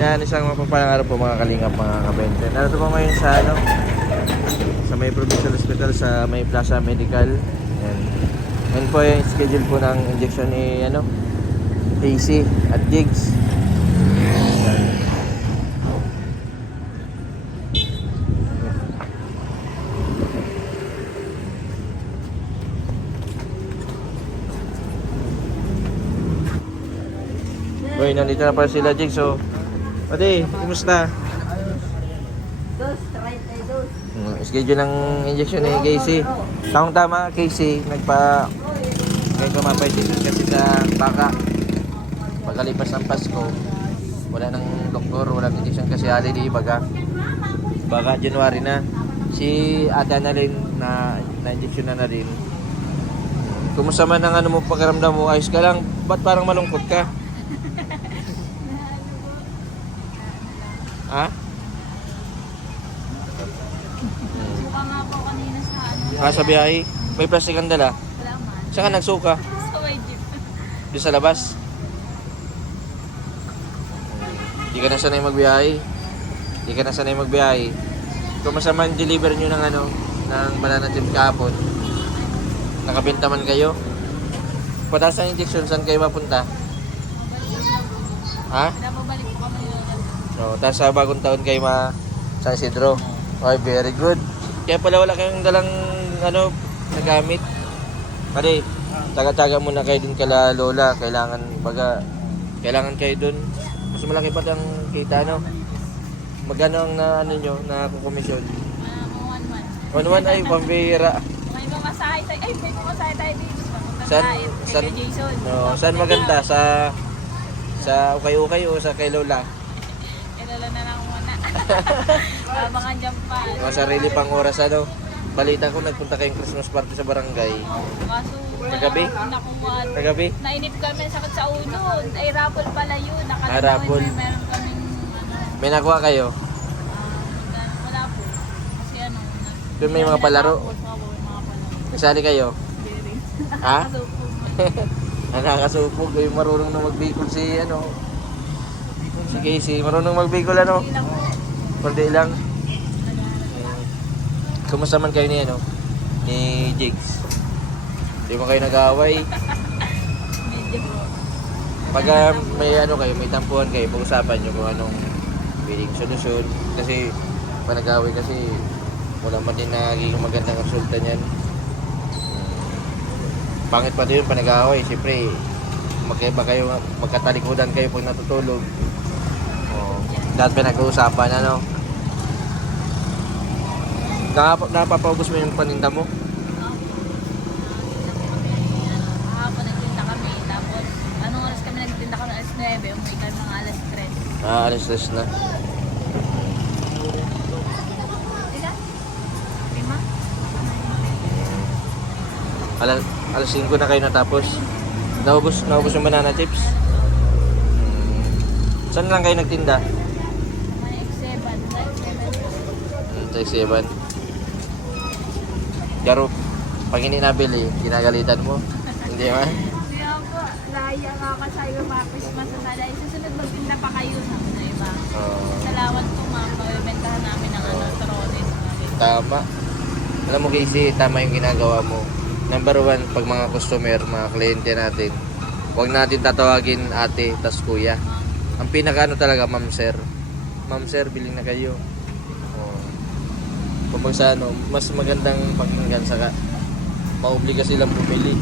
Yan, isang mapapalang araw po mga kalingap, mga kabente. Narito po ngayon sa sa may provincial hospital sa may Plaza Medical. Yan. Yan po yung schedule po ng injection ni Casey at Jigs. Boy, nandito na pala sila, Jigs. So, pati, kumusta? Schedule ng injection ni Casey. Tamang tama, Casey. Ngayon kumapay dito kasi sa baka. Pagkalipas ng Pasko, wala nang doktor, walang injection kasi holiday baga. Baka January na. Si Ate Annalyn na injection na rin. Kumusta man ang mo pakiramdam mo? Ayos ka lang? Ba't parang malungkot ka? Ha? Suka nga po kanina sa Sa biyahe? May plastic ang dala? Wala man. Saan ka nagsuka? Sa may jeep. Doon sa labas? Hindi ka na sanay magbiyahe. Hindi ka na sanay magbiyahe. Kung masaman deliver nyo ng banana chip kahapon, nakabenta man kayo. Pataas ang injection, saan kayo mapunta? Ha? Pinapabalik po kami yun. So, tapos sa bagong taon kayo San Isidro. Okay, very good. Kaya pala wala kayong dalang nagamit. Pare, taga-taga muna kayo dun kala Lola. Kailangan kayo dun. Mas malaki pa ang kita, Magkano ang na kukomisyon? 1-1. 1-1 ay pambira. May mamasahe tayo. Ay, may mamasahe tayo dito. Saan Kay Jason. saan maganda? Sa ukay-ukay o sa kay Lola? Kilala na lang muna. Abangan dyan pa. Mga sarili pang oras, Balita ko nagpunta kayong Christmas party sa barangay. Kaso, Kagabi? nakuha. Kagabi? Nainip kami, sakit sa ulo. Ay, raffle pala yun. Raffle. Meron kaming, May nakuha kayo? wala po. Kasi Doon may mga palaro? Opo, may mga palaro. Nasali kayo? Hindi rin. Ha? Nakakasupog. Nakakasupog. Yung marunong na magbikol si Casey. Marunong magbikol, Hindi lang po. Kundi lang. Kumusta man kayo ni Jigs? Hindi mo kayo nag-aaway? Medyo po. Pag may tampuhan kayo, pag-usapan nyo kung anong pwedeng solusyon. Kasi, panag-away kasi, wala man din nagiging magandang resulta niyan. Pangit pa din yung panag-away. Siyempre, magkatalikudan kayo pag natutulog. Dapat pinag-uusapan, Napapaubos mo yung paninda mo? Kahapon nagtinda kami. Tapos, anong oras kami nagtinda kami? Alas 9. Umuwi kami mga alas 3. Alis na. Ilan? 5? Alas 5 na kayo natapos. Naubos yung banana chips? Saan lang kayo nagtinda? May X7. Sa 7. Pero, pag hindi nabili, ginagalitan mo. Hindi ba? Kaya po, laya nga ka sa iyo mga Christmas na talay. Susunod magtinda pa kayo sa mga iba. Salamat po ma'am. Pagbibentahan namin ng Torones. Tama. Alam mo, Casey, tama yung ginagawa mo. Number 1, pag mga customer, mga kliyente natin, huwag natin tatawagin ate, tas kuya. Ang pinaka talaga, ma'am sir. Ma'am sir, biling na kayo. Kapag sa mas magandang pakinggan saka maobliga silang bumili.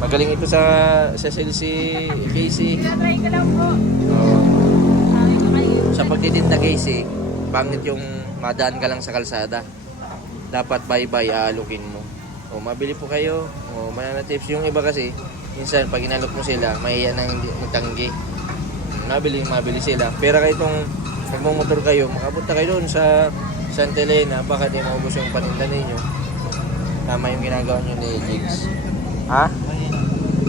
Magaling ito sa sales si Casey. Tinatry ko lang po. Sabi ko kayo. Sa pagtitinda, Casey, pangit yung madaan ka lang sa kalsada. Dapat bye-bye, aalukin mo. Mabili po kayo. Banana tips. Yung iba kasi, minsan pag inalok mo sila, mahiya nang magtanggi. Mabili sila. Pero kahit itong magmumotor kayo, makapunta kayo doon sa Santa Elena, baka di maubos yung paninda ninyo. Tama yung ginagawa nyo ni Jigs. Ha?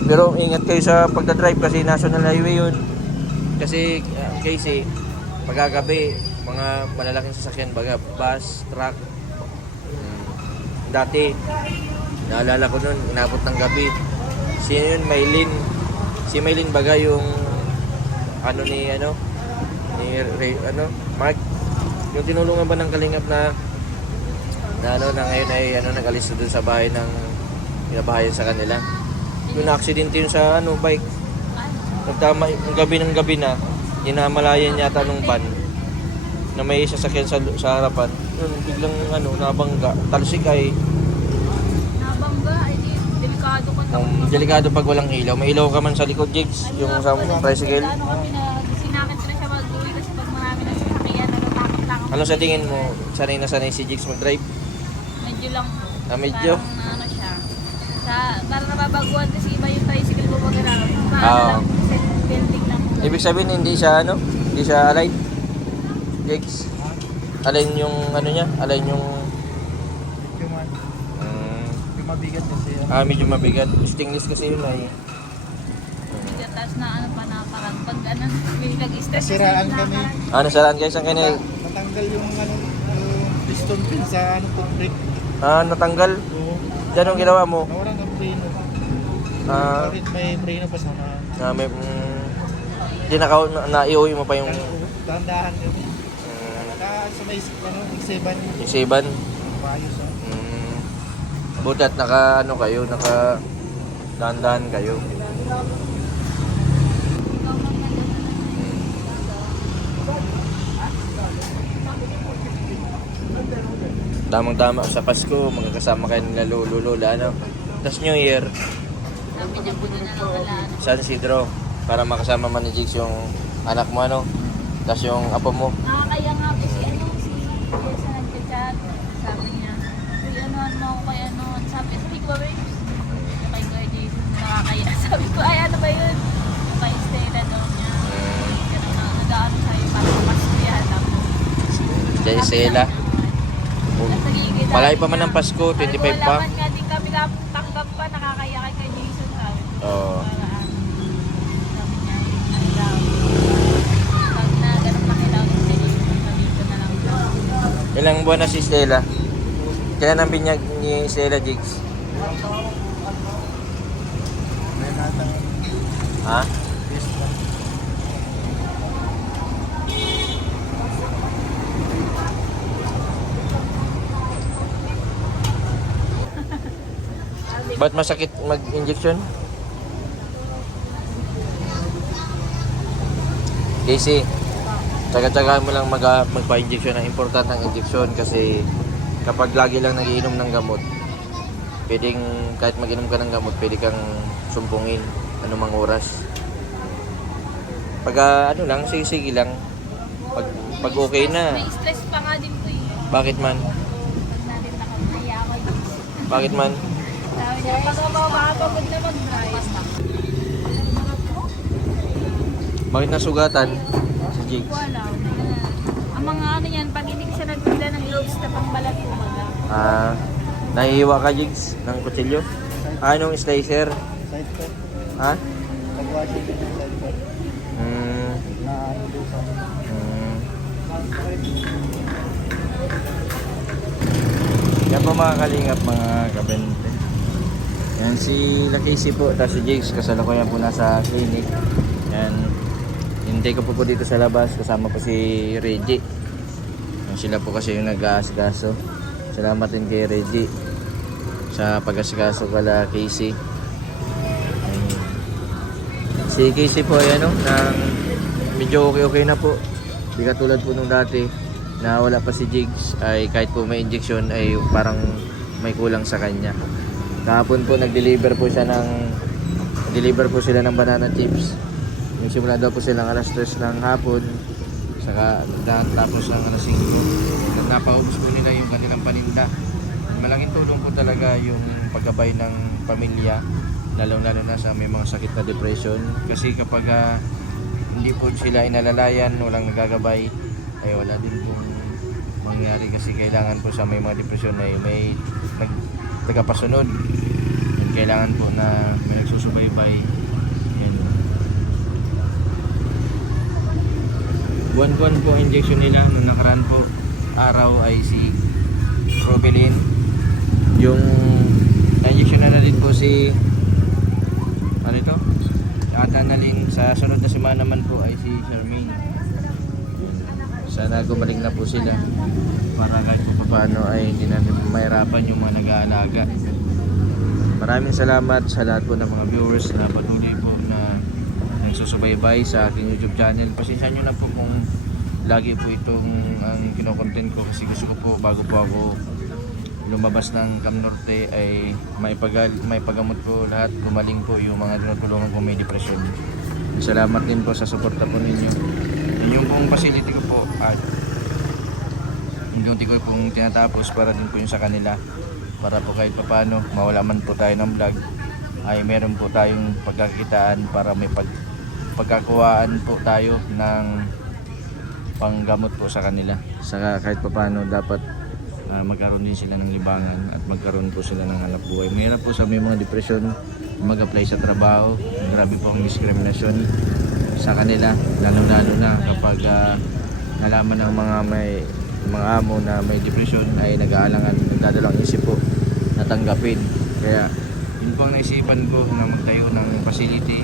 Pero ingat kayo sa pagdadrive kasi national highway yun. Kasi, Casey, pagkagabi, mga malalaking sasakyan, baga, bus, truck. Dati, naalala ko nun, inabot ng gabi. Sino yun? Si Maylin baga yung ano ni Mark, yung tinulungan ba ng Kalingap na ngayon ay nag-alis doon sa bahay ng pinabahayan sa kanila. Yung na-accident yun sa bike. Nagtama yung gabi na, inamalayan yata nung van na may sasakyan sa harapan. Yun, biglang nabangga. Talsik ay Nabangga, ay di, delikado ka na. delikado pag walang ilaw. May ilaw ka man sa likod, Jigs, yung sa tricycle. Ano kami na, sinakit ko na siya mag-uwi kasi pag marami na sasakyan, natatakot lang ako. Ano sa tingin mo, sanay na sanay si Jigs mag-drive? Medyo lang po. Medyo? Parang ano siya. Parang nababaguhan kasi iba yung tricycle ko pag Oo. lang, kasi building lang po. Ibig sabihin hindi siya aligned. Jigs. Align yung niya, align yung Medyo medyo mabigat kasi. medyo mabigat. Stainless kasi yun ay. Medyo taas na parang pag may nag-stress. Nasiraan kami. Nasaraan guys ang kanil. Natanggal yung piston pin sa foot brake. Natanggal. Oo. Diyan yung ginawa mo. Nawalan ng preno. May preno pa sana. May di naiuwi mo pa yung Dahan-dahan kami. Sa may X7. yung seban. Maayos Buti at kayo, dahan-dahan kayo. Tamang-tama sa Pasko, magkakasama kayo nila lola, Tapos New Year, Sabi niya po na lang wala. San Isidro, para makasama man ni Jigs yung anak mo, Tapos yung apo mo. Nakakaya nga po si Jessa nagchat. Sabi niya, uy, mo ako kay Sabi, sabi ko ba ba yun? Kay Kuya Jason, nakakaya. Sabi ko, ay ano ba yun? Kay Stella daw niya. Ganun na, nadaan sa'yo, parang Pasko yan. Jay Sela. Malay pa man ng Pasko, 25 pa. Wala man nga din kami tanggap pa, nakakaya kay Kuya Jason. Sabi ko, Oo. sabi niya, ay daw. Pag na ganun makilaw ni Stella, sabi ko na lang daw. Ilang buwan na si Stella? Kailan ang binyag ni Stella, Jigs? May natang Ha? pista. Ba't masakit mag-injection? Casey, tsaga-tsagaan mo lang magpa-injection. Ang important ang injection kasi kapag lagi lang nagiinom ng gamot, pwedeng kahit mag-inom ka ng gamot, pwede kang sumpungin anumang oras. Pag sige lang. Pag okay na. May stress pa nga din po eh. Bakit man? Pag natin nakakaya ako. Bakit man? Sabi niya, pag makapagod na mag-drive. Bakit nasugatan si Jigs? Wala. Ang mga yan, pag hindi siya nagbila ng gloves na pangbalat umaga. Nahihiwa ka, Jigs, ng kutsilyo? Anong slicer? Side cut. Ha? Pag-watching yung side cut. Na doon sa Yan po mga kalingap, mga kabente. Yan si Lakisi po, tapos si Jigs, kasalukuyan po nasa clinic. Yan, hindi ko po dito sa labas, kasama po si Reggie. Yan, sila po kasi yung nag-aasikaso. Salamat din kay Reggie sa pag-asikaso kala Casey. Yan. Si Casey po ay medyo okay na po. Di katulad po nung dati na wala pa si Jigs, ay kahit po may injection ay parang may kulang sa kanya. Kahapon po nag-deliver po sila ng banana chips. Nagsimula daw po silang alas 3 ng hapon, saka tapos ng alas 5. Napaubos po nila yung kanilang paninda. Malaking tulong po talaga yung paggabay ng pamilya, lalo-lalo na sa may mga sakit na depression. Kasi kapag hindi po sila inalalayan, walang nagagabay, ay wala din pong mangyari, kasi kailangan po sa may mga depresyon ay may tagapasunod. Yan, kailangan po na may nagsusubaybay. Yan. Buwan-buwan po injection nila. Noong nakaraan po araw ay si Robelin. Yung na-injection na din po si Ate Annalyn. Sa sunod na semana naman po ay si Charmaine. Sana gumaling na po sila para kahit po paano ay hindi na mahirapan yung mga nag-aalaga. Maraming salamat sa lahat po ng mga viewers na patuloy po na nagsusubaybay sa aking YouTube channel. Pasensya nyo na po kung lagi po itong ang kinokontent ko kasi gusto ko po bago po ako lumabas ng Cam Norte ay may pagamot po lahat, gumaling po yung mga tinutulungan ko may depression. Salamat din po sa suporta po ninyo. Yung pong facility ko po at unti ko pong tinatapos para din po yung sa kanila para po kahit paano mawala man po tayo ng vlog ay meron po tayong pagkakitaan para may pagkakuhaan po tayo ng panggamot po sa kanila. Saka kahit paano dapat magkaroon din sila ng libangan at magkaroon po sila ng hanap buhay. Mayroon po sa may mga depression mag-apply sa trabaho. Grabe po ang diskriminasyon sa kanila, lalo na kapag nalaman ng mga amo na may depression ay nag-aalangan, nagdadalawang isip po na tanggapin. Kaya yun po ang naisipan ko na magtayo ng facility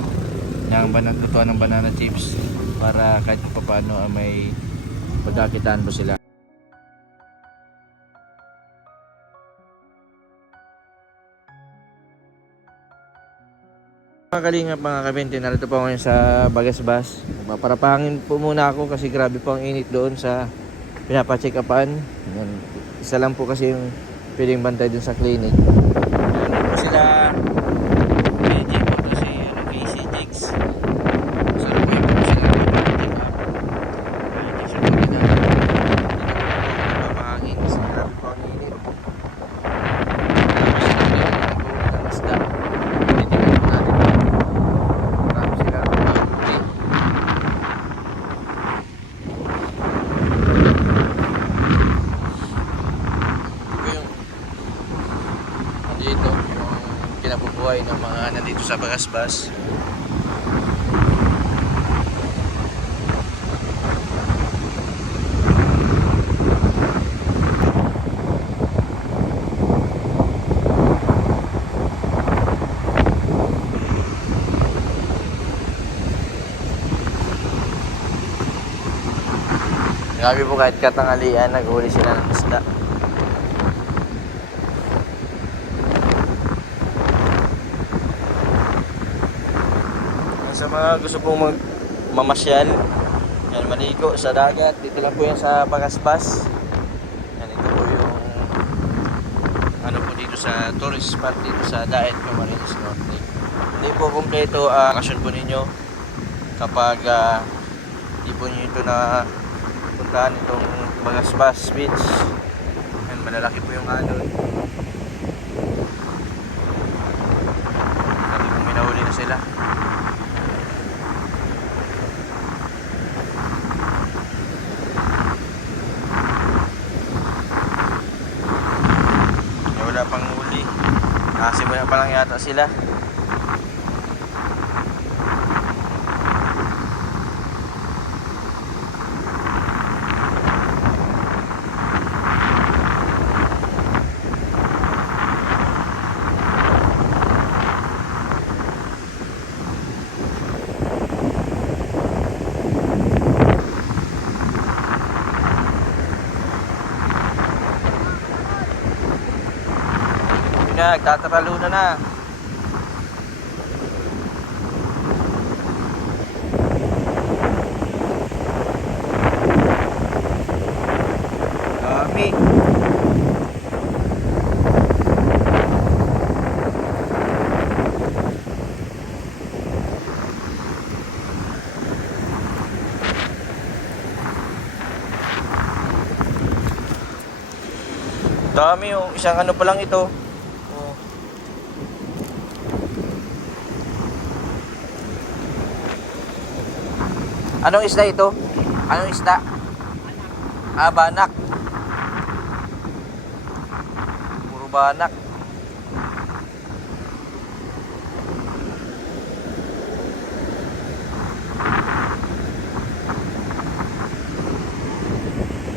ng lutuan ng banana chips para kahit pa paano may pagkakitaan po sila. Mga kalingap, mga kabente, narito po ngayon sa Bagasbas. Paparapangin po muna ako kasi grabe po ang init doon sa pinapacheck upan. Isa lang po kasi yung pwedeng bantay dun sa clinic. Nandito po sila PJ po to si Casey Jigs. Sarap po yung sila check up. Injection po nila. Papahangin kasi grabe po ang init. Tapos sila ng isda. Titignan po natin. Marami sila pahangin. Dito yung kinabubuhay ng mga nandito sa Bagasbas. Grabe po kahit katanghalian naghuli sila ng isda. Sa mga gusto pong mamasyal, yan, maligo sa dagat, dito lang po yan sa Bagasbas. Yan, ito po yung ano po dito sa tourist spot dito sa Daet Camarines Norte. Hindi po kumpleto bakasyon po ninyo kapag hindi po nyo ito na puntahan itong Bagasbas Beach. Yan, malalaki po yung alon. Dati po minahuli na sila. Wala pang huli. Nakasimula pa lang yata sila. Nagtataralo na. Dami. Dami yung isang ano pa lang ito. Anong isda ito? Anong isda? Banak. Puro banak.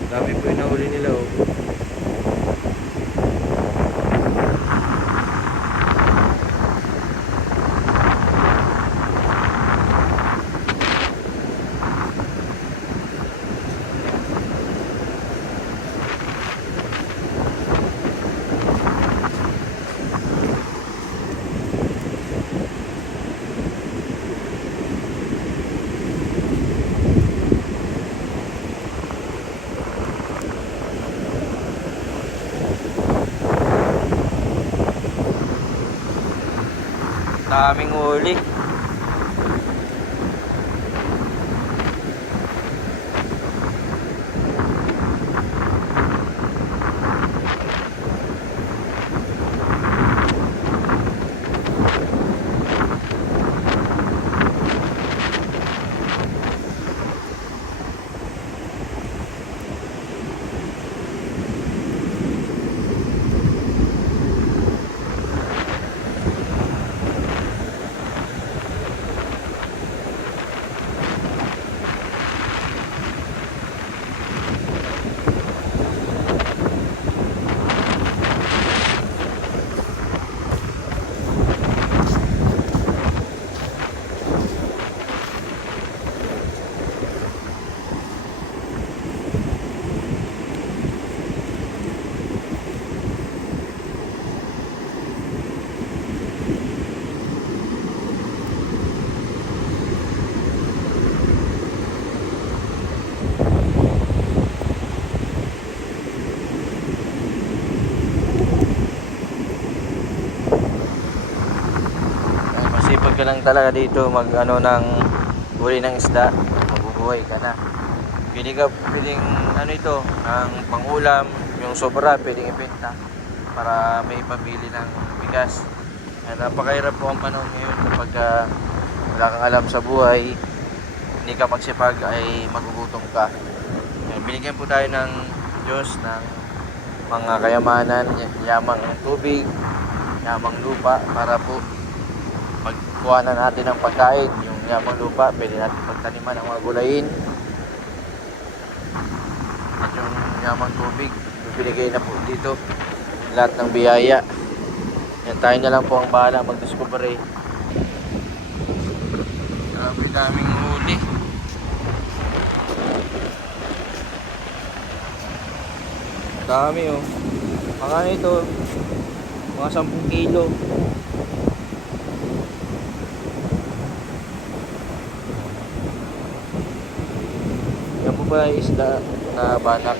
Dami po yung nahuli nila oh. Daming huli. Masipag ka lang talaga dito mag ano ng huli ng isda, mabubuhay ka na. Pwedeng ano ito, ng pangulam, yung sobra pwedeng ibenta para may pambili ng bigas. Napakahirap po ang panahon ngayon kapag wala kang alam sa buhay, hindi ka magsipag ay magugutom ka. Binigyan po tayo ng Diyos ng mga kayamanan, yamang tubig, yamang lupa para po magkuha na natin ng pagkain. Yung yamang lupa, pwede natin pagtaniman ng mga gulayin. At yung yamang tubig, binigay na po dito lahat ng biyaya. Yan, tayo na lang po ang bahala mag-discover eh. Daming huli. Dami oh. Mga ano ito, mga 10 kilo. Yan po ba isda na banak?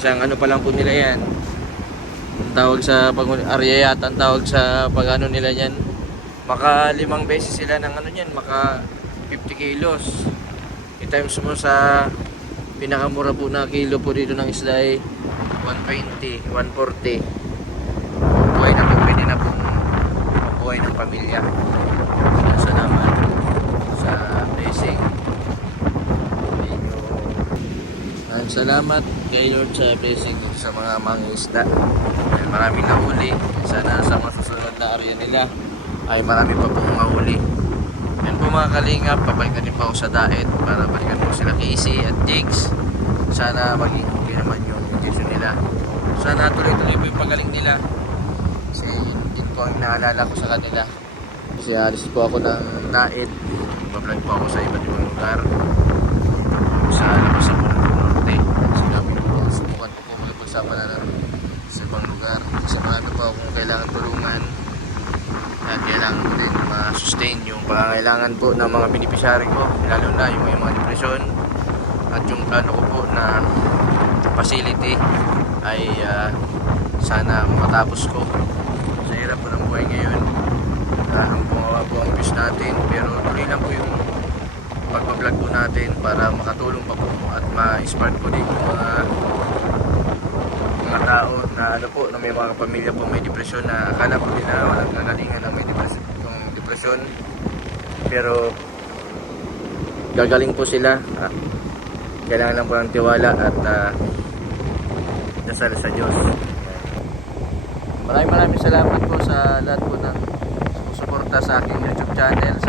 Isang ano pa lang po nila yan. Ang tawag sa area yata ang tawag sa pag ano nila yan. Maka 5 beses sila ng ano yan, maka 50 kilos. I-times mo sa pinakamura po na kilo po dito ng isda ay 120, 140. Buhay na po, pwede na pong mabuhay ng pamilya. Salamat sa blessing. Salamat kay Lord sa blessing sa mga isda. Maraming nahuli. Sana sa mga susunod na area nila ay marami pa pong mahuli. Yan po mga kalingap, pabalikan din pa ako sa diet para balikan po sila Casey at Jigs. Sana maging okay naman yung condition nila. Sana tuloy-tuloy po yung pagaling nila. Kasi yun po ang naalala ko sa kanila. Kasi alis po ako ng diet. Bablog po ako sa iba't ibang lugar. Dito po sa labas sa Norte. Sinabi na po, subukan po mag-usama na sa ibang lugar. Kasi marami po akong kailangan tulungan. At kailangan ko din ma-sustain yung pangangailangan po ng mga beneficiary ko, lalo na yung mga depresyon. At yung plano ko po na facility ay sana matapos ko. Sa hirap po ng buhay ngayon, ang bumawa po ang views natin, pero tuloy lang po yung pagbablog po natin para makatulong pa po at ma-spark ko din yung mga tao na ano po, na may mga pamilya po may depresyon na akala po din na walang kagalingan ng may depresyon, pero gagaling po sila. Kailangan lang po ng tiwala at dasal sa Diyos. Maraming salamat po sa lahat po ng sumusuporta sa aking YouTube channel, sa